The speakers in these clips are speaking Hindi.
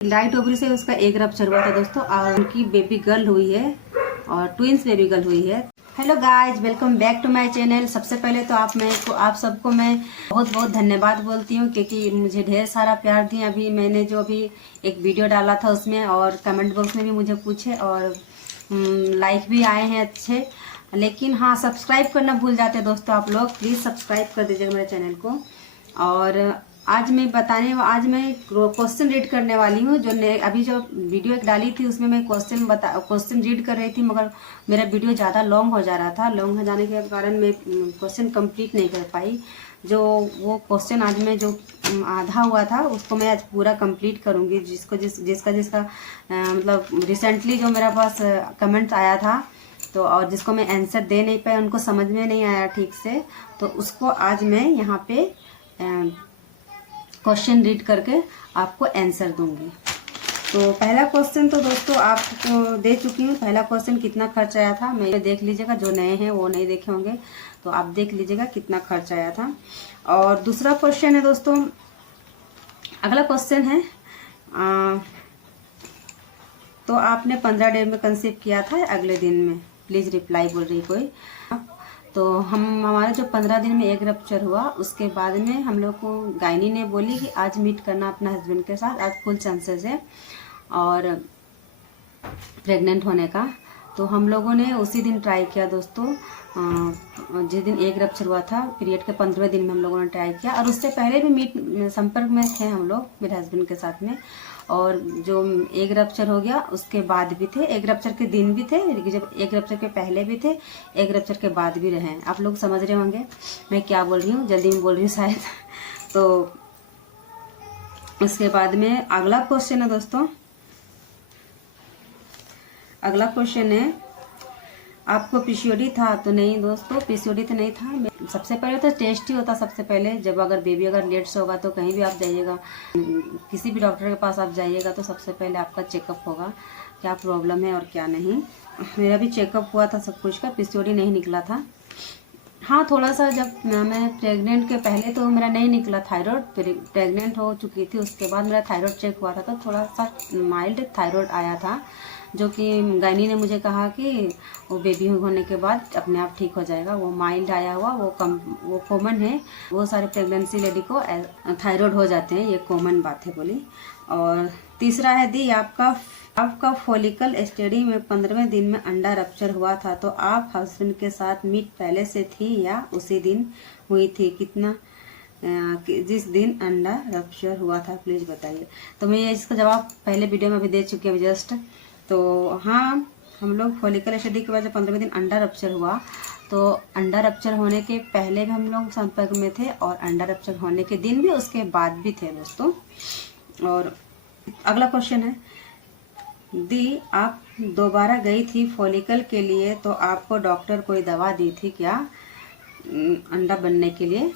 राइट ओवरी से उसका एक रप्चर हुआ था दोस्तों, और उनकी बेबी गर्ल हुई है और ट्विंस बेबी गर्ल हुई है। Hello guys, welcome back to my channel. सबसे पहले तो आप सबको मैं बहुत बहुत धन्यवाद बोलती हूँ, क्योंकि मुझे ढेर सारा प्यार दिए। अभी मैंने जो अभी एक वीडियो डाला था उसमें, और कमेंट बॉक्स में भी मुझे पूछे, और लाइक भी आए हैं अच्छे। लेकिन हाँ, सब्सक्राइब करना भूल जाते हैं दोस्तों आप लोग। प्लीज़ सब्सक्राइब कर दीजिएगा मेरे चैनल को। और आज मैं क्वेश्चन रीड करने वाली हूँ। अभी जो वीडियो एक डाली थी उसमें मैं क्वेश्चन रीड कर रही थी, मगर मेरा वीडियो ज़्यादा लॉन्ग हो जा रहा था। लॉन्ग हो जाने के कारण मैं क्वेश्चन कंप्लीट नहीं कर पाई। जो वो क्वेश्चन आज मैं जो आधा हुआ था उसको मैं आज पूरा कंप्लीट करूँगी। जिसका मतलब रिसेंटली जो मेरे पास कमेंट्स आया था, तो और जिसको मैं आंसर दे नहीं पाई, उनको समझ में नहीं आया ठीक से, तो उसको आज मैं यहाँ पे क्वेश्चन रीड करके आपको आंसर दूंगी। तो पहला क्वेश्चन तो दोस्तों आपको दे चुकी हूँ। पहला क्वेश्चन कितना खर्च आया था मैं देख लीजिएगा। जो नए हैं वो नहीं देखे होंगे तो आप देख लीजिएगा कितना खर्च आया था। और दूसरा क्वेश्चन है दोस्तों, अगला क्वेश्चन है तो आपने 15 डे में कंसीव किया था अगले दिन में, प्लीज़ रिप्लाई बोल रही कोई। तो हमारे जो 15 दिन में एक रप्चर हुआ, उसके बाद में हम लोग को गायनी ने बोली कि आज मीट करना अपना हस्बैंड के साथ, आज फुल चांसेस है और प्रेग्नेंट होने का। तो हम लोगों ने उसी दिन ट्राई किया दोस्तों। जिस दिन एक रप्चर हुआ था, पीरियड के 15वें दिन में हम लोगों ने ट्राई किया। और उससे पहले भी संपर्क में थे हम लोग मेरे हस्बैंड के साथ में। और जो एक रप्चर हो गया उसके बाद भी थे, एक रप्चर के दिन भी थे, जब एक रप्चर के पहले भी थे, एक रप्चर के बाद भी रहे। आप लोग समझ रहे होंगे मैं क्या बोल रही हूँ, जल्दी में बोल रही हूँ शायद। तो उसके बाद में अगला क्वेश्चन है दोस्तों, अगला क्वेश्चन है आपको पीसीओडी था? तो नहीं दोस्तों, पीसीओडी तो नहीं था। सबसे पहले तो टेस्ट ही होता सबसे पहले। जब अगर बेबी अगर लेट से होगा तो कहीं भी आप जाइएगा, किसी भी डॉक्टर के पास आप जाइएगा, तो सबसे पहले आपका चेकअप होगा क्या प्रॉब्लम है और क्या नहीं। मेरा भी चेकअप हुआ था सब कुछ का, पीसीओडी नहीं निकला था। हाँ, थोड़ा सा जब मैं प्रेग्नेंट के पहले तो मेरा नहीं निकला थायराइड। प्रेग्नेंट हो चुकी थी उसके बाद मेरा थायराइड चेक हुआ था, तो थोड़ा सा माइल्ड थायराइड आया था, जो कि गायनी ने मुझे कहा कि वो बेबी होने के बाद अपने आप ठीक हो जाएगा। वो माइल्ड आया हुआ, वो कॉमन है। वो सारे प्रेगनेंसी लेडी को थायराइड हो जाते हैं, ये कॉमन बात है बोली। और तीसरा है दी, आपका फॉलिकल स्टडी में 15वें दिन में अंडा रप्चर हुआ था, तो आप हस्बैंड के साथ मीट पहले से थी या उसी दिन हुई थी? कितना जिस दिन अंडा रप्चर हुआ था प्लीज बताइए। तो मैं इसका जवाब पहले वीडियो में भी दे चुकी हूँ जस्ट। तो हाँ, हम लोग फॉलिकल स्टडी के बाद जब 15वें दिन अंडा रप्चर हुआ, तो अंडा रप्चर होने के पहले भी हम लोग संपर्क में थे, और अंडा रप्चर होने के दिन भी उसके बाद भी थे दोस्तों। और अगला क्वेश्चन है दी, आप दोबारा गई थी फॉलिकल के लिए, तो आपको डॉक्टर कोई दवा दी थी क्या अंडा बनने के लिए?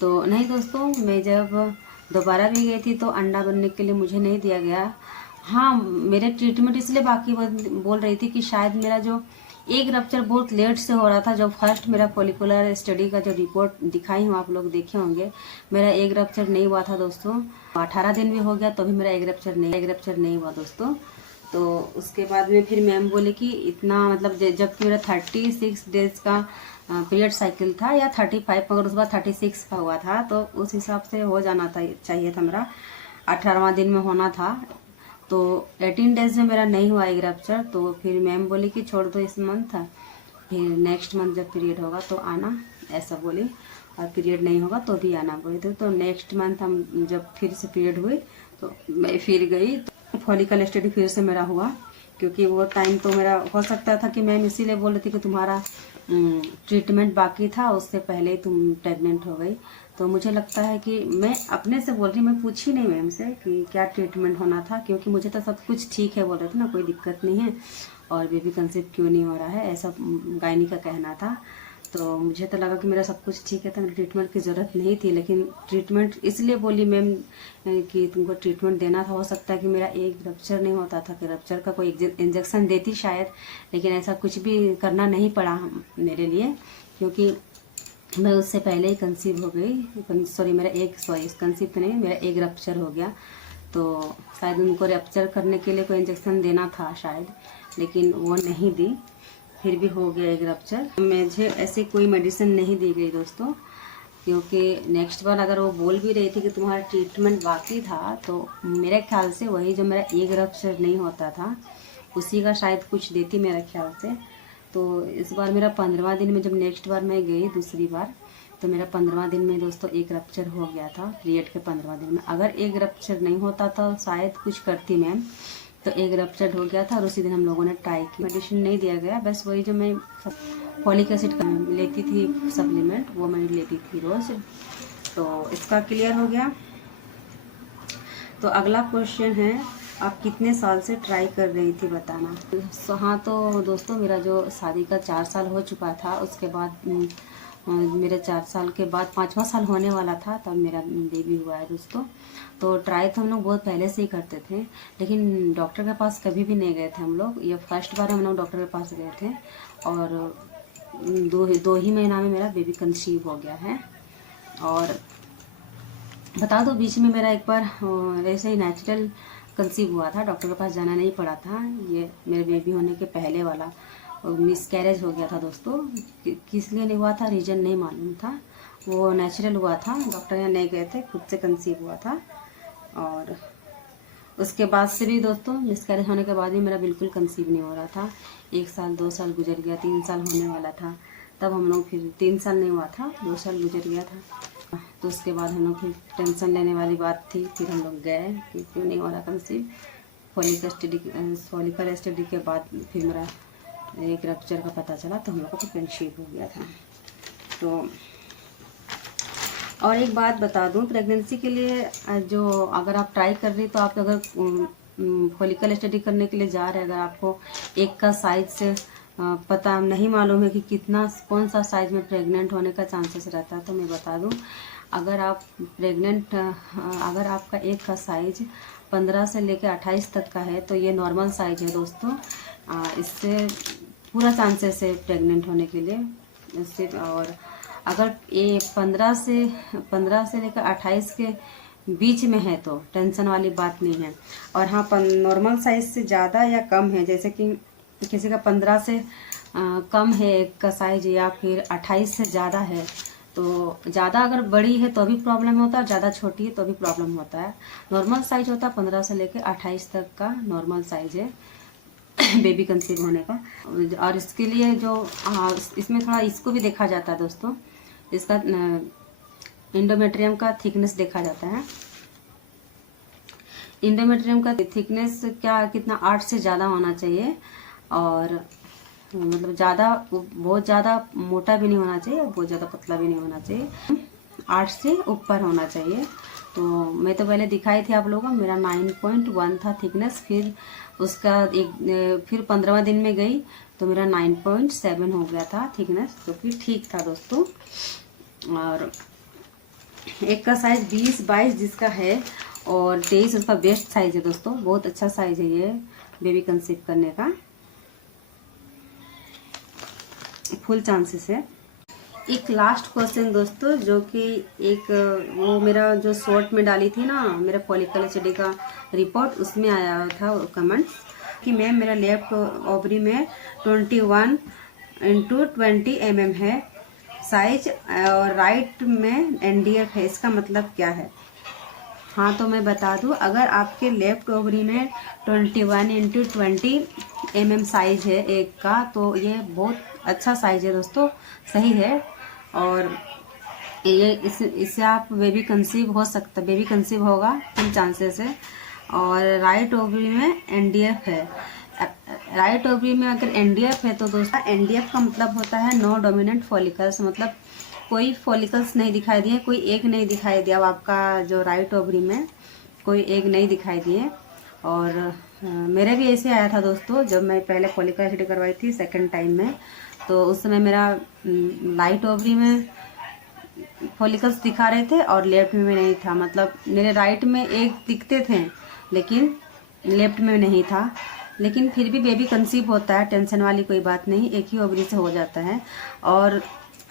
तो नहीं दोस्तों, मैं जब दोबारा भी गई थी तो अंडा बनने के लिए मुझे नहीं दिया गया। हाँ, मेरे ट्रीटमेंट इसलिए बाकी बोल रही थी कि शायद मेरा जो एक रप्चर बहुत लेट से हो रहा था। जो फर्स्ट मेरा फॉलिकुलर स्टडी का जो रिपोर्ट दिखाई हूँ, आप लोग देखे होंगे, मेरा एक रप्चर नहीं हुआ था दोस्तों। 18 दिन भी हो गया तो भी मेरा एक रप्चर नहीं हुआ दोस्तों। तो उसके बाद में फिर मैम बोले कि इतना मतलब जब मेरा 36 डेज का पीरियड साइकिल था, या 35, मगर उसके बाद 36 का हुआ था, तो उस हिसाब से हो जाना था, चाहिए था मेरा 18वां दिन में होना था। तो 18 डेज में मेरा नहीं हुआ एक रप्चर। तो फिर मैम बोली कि छोड़ दो इस मंथ, फिर नेक्स्ट मंथ जब पीरियड होगा तो आना, ऐसा बोली। और पीरियड नहीं होगा तो भी आना बोली थी। तो नेक्स्ट मंथ हम जब फिर से पीरियड हुई तो मैं फिर गई, तो फॉलिकल स्टडी फिर से मेरा हुआ। क्योंकि वो टाइम तो मेरा हो सकता था कि मैम इसीलिए बोल रही थी कि तुम्हारा ट्रीटमेंट बाकी था, उससे पहले ही तुम प्रेग्नेंट हो गई। तो मुझे लगता है कि मैं अपने से बोल रही, मैं पूछी नहीं मैम से कि क्या ट्रीटमेंट होना था, क्योंकि मुझे तो सब कुछ ठीक है बोल रहे थे ना, कोई दिक्कत नहीं है, और बेबी कंसीव क्यों नहीं हो रहा है, ऐसा गायनी का कहना था। तो मुझे तो लगा कि मेरा सब कुछ ठीक है, तो ट्रीटमेंट की ज़रूरत नहीं थी। लेकिन ट्रीटमेंट इसलिए बोली मैम कि तुमको ट्रीटमेंट देना था। हो सकता है कि मेरा एक रप्चर नहीं होता था, कि रप्चर का कोई इंजेक्शन देती शायद, लेकिन ऐसा कुछ भी करना नहीं पड़ा मेरे लिए, क्योंकि मैं उससे पहले ही कंसीव हो गई। सॉरी, कंसीव तो नहीं, मेरा एक रप्चर हो गया। तो शायद उनको रप्चर करने के लिए कोई इंजेक्शन देना था शायद, लेकिन वो नहीं दी, फिर भी हो गया एक रप्चर। मुझे ऐसी कोई मेडिसिन नहीं दी गई दोस्तों, क्योंकि नेक्स्ट बार अगर वो बोल भी रही थी कि तुम्हारा ट्रीटमेंट बाकी था, तो मेरे ख्याल से वही जो मेरा एक रप्चर नहीं होता था उसी का शायद कुछ देती मेरे ख्याल से। तो इस बार मेरा 15वां दिन में, जब नेक्स्ट बार मैं गई दूसरी बार, तो मेरा 15वां दिन में दोस्तों एक रप्चर हो गया था पीरियड के 15वां दिन में। अगर एक रप्चर नहीं होता था शायद कुछ करती मैम, तो एक रप्चर हो गया था और उसी दिन हम लोगों ने ट्राई की। मेडिसिन नहीं दिया गया, बस वही जो मैं फॉलिक एसिड लेती थी सप्लीमेंट, वो मैं लेती थी रोज़। तो इसका क्लियर हो गया। तो अगला क्वेश्चन है, आप कितने साल से ट्राई कर रही थी बताना। हाँ, तो दोस्तों मेरा जो शादी का 4 साल हो चुका था, उसके बाद मेरे 4 साल के बाद 5वां साल होने वाला था, तब मेरा बेबी हुआ है दोस्तों। तो ट्राई तो हम लोग बहुत पहले से ही करते थे, लेकिन डॉक्टर के पास कभी भी नहीं गए थे हम लोग। ये फर्स्ट बार हम लोग डॉक्टर के पास गए थे, और दो ही महीना में मेरा बेबी कंसीव हो गया है। और बता दो, बीच में मेरा एक बार ऐसे ही नेचुरल कंसीव हुआ था, डॉक्टर के पास जाना नहीं पड़ा था। ये मेरे बेबी होने के पहले वाला मिसकैरेज हो गया था दोस्तों। किस लिए नहीं हुआ था रीज़न नहीं मालूम था, वो नेचुरल हुआ था, डॉक्टर यहाँ नहीं गए थे, खुद से कंसीव हुआ था। और उसके बाद से भी दोस्तों मिसकैरेज होने के बाद भी मेरा बिल्कुल कंसीव नहीं हो रहा था। 1 साल 2 साल गुजर गया, 3 साल होने वाला था, तब हम लोग फिर 3 साल नहीं हुआ था, 2 साल गुजर गया था। तो उसके बाद हम लोग फिर टेंशन लेने वाली बात थी, फिर हम लोग गए कि क्यों नहीं हो रहा कंसीव। फॉलिकल एसिड के बाद फिर मेरा एक रप्चर का पता चला, तो हम लोग को फिर कंसीव हो गया था। तो और एक बात बता दूं, प्रेगनेंसी के लिए जो अगर आप ट्राई कर रही, तो आप अगर फॉलिकल स्टडी करने के लिए जा रहे हैं, अगर आपको एक का साइज से पता नहीं मालूम है कि कितना कौन सा साइज में प्रेग्नेंट होने का चांसेस रहता है, तो मैं बता दूं, अगर आप अगर आपका एक का साइज 15 से लेकर 28 तक का है, तो ये नॉर्मल साइज है दोस्तों। इससे पूरा चांसेस है प्रेग्नेंट होने के लिए इससे। और अगर ये 15 से लेकर 28 के बीच में है तो टेंशन वाली बात नहीं है। और हाँ, नॉर्मल साइज से ज़्यादा या कम है, जैसे कि किसी का 15 से कम है एक का साइज, या फिर 28 से ज़्यादा है, तो ज़्यादा अगर बड़ी है तो भी प्रॉब्लम होता है, ज़्यादा छोटी है तो भी प्रॉब्लम होता है। नॉर्मल साइज होता है 15 से लेकर 28 तक का नॉर्मल साइज है बेबी कंसीव होने का। और इसके लिए जो इसमें थोड़ा इसको भी देखा जाता है दोस्तों, इसका इंडोमेट्रियम का थिकनेस देखा जाता है। इंडोमेट्रियम का थिकनेस कितना 8 से ज़्यादा होना चाहिए, और मतलब बहुत ज़्यादा मोटा भी नहीं होना चाहिए, बहुत ज़्यादा पतला भी नहीं होना चाहिए, 8 से ऊपर होना चाहिए। तो मैं तो पहले दिखाई थी आप लोगों को, मेरा 9.1 था थिकनेस, फिर फिर 15वां दिन में गई तो मेरा 9.7 हो गया था थिकनेस, तो फिर ठीक था दोस्तों। और एक का साइज 20-22 जिसका है, और 23 उसका बेस्ट साइज है दोस्तों, बहुत अच्छा साइज है ये बेबी कंसीव करने का, फुल चांसेस है। एक लास्ट क्वेश्चन दोस्तों, जो कि एक वो मेरा जो शॉर्ट में डाली थी ना, मेरा फॉलिकल एसिड का रिपोर्ट, उसमें आया था कमेंट कि मैम मेरा लेफ्ट ओवरी में 21x20 mm है साइज, और राइट में NDF है, इसका मतलब क्या है। हाँ, तो मैं बता दूँ, अगर आपके लेफ्ट ओवरी में 21x20 mm साइज है एक का, तो ये बहुत अच्छा साइज है दोस्तों, सही है। और ये इससे आप बेबी कंसीव होगा, फुल चांसेस है। और राइट ओवरी में NDF है, राइट ओवरी में अगर NDF है, तो दोस्तों NDF का मतलब होता है नो डोमिनेंट फॉलिकल्स, मतलब कोई फॉलिकल्स नहीं दिखाई दिए, कोई एक नहीं दिखाई दिया आपका जो राइट ओवरी में, कोई एक नहीं दिखाई दिए। और मेरे भी ऐसे आया था दोस्तों, जब मैं पहले फॉलिकल एसिड करवाई थी सेकंड टाइम में, तो उस समय मेरा राइट ओवरी में फॉलिकल्स दिखा रहे थे और लेफ्ट में नहीं था, मतलब मेरे राइट में एक दिखते थे लेकिन लेफ्ट में नहीं था। लेकिन फिर भी बेबी कंसीव होता है, टेंशन वाली कोई बात नहीं, एक ही ओवरी से हो जाता है। और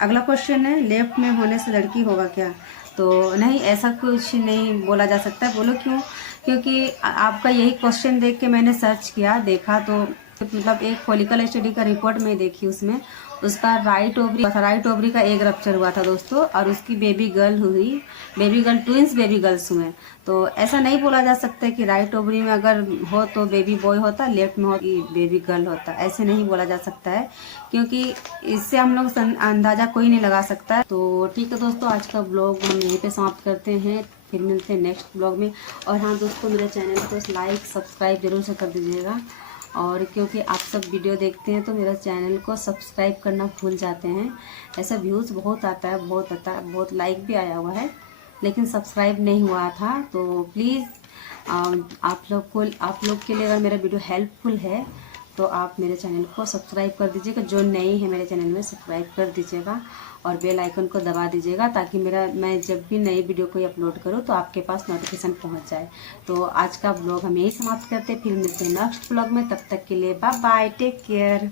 अगला क्वेश्चन है, लेफ्ट में होने से लड़की होगा क्या। तो नहीं, ऐसा कुछ नहीं बोला जा सकता। बोलो क्यों? क्योंकि आपका यही क्वेश्चन देख के मैंने सर्च किया, देखा तो मतलब एक फॉलिकल स्टडी का रिपोर्ट में देखी, उसमें उसका राइट ओवरी का एग रप्चर हुआ था दोस्तों, और उसकी बेबी गर्ल हुई, baby girl twins baby girls हुए। तो ऐसा नहीं बोला जा सकता कि राइट ओवरी में अगर हो तो बेबी बॉय होता, लेफ्ट में हो कि बेबी गर्ल होता, ऐसे नहीं बोला जा सकता है, क्योंकि इससे हम लोग अंदाज़ा कोई नहीं लगा सकता है। तो ठीक है दोस्तों, आज का ब्लॉग हम यहीं पे समाप्त करते हैं, फिर मिलते हैं नेक्स्ट ब्लॉग में। और हाँ दोस्तों, मेरे चैनल को लाइक सब्सक्राइब जरूर से कर दीजिएगा, और क्योंकि आप सब वीडियो देखते हैं तो मेरा चैनल को सब्सक्राइब करना भूल जाते हैं। ऐसा व्यूज़ बहुत आता है, बहुत आता है, बहुत लाइक भी आया हुआ है, लेकिन सब्सक्राइब नहीं हुआ था। तो प्लीज़ आप लोग के लिए अगर मेरा वीडियो हेल्पफुल है तो आप मेरे चैनल को सब्सक्राइब कर दीजिएगा। जो नई है मेरे चैनल में सब्सक्राइब कर दीजिएगा और बेल आइकन को दबा दीजिएगा, ताकि मैं जब भी नई वीडियो कोई अपलोड करूँ तो आपके पास नोटिफिकेशन पहुंच जाए। तो आज का ब्लॉग हम यही समाप्त करते हैं, फिर मिलते हैं नेक्स्ट ब्लॉग में। तब तक के लिए बाय बाय, टेक केयर।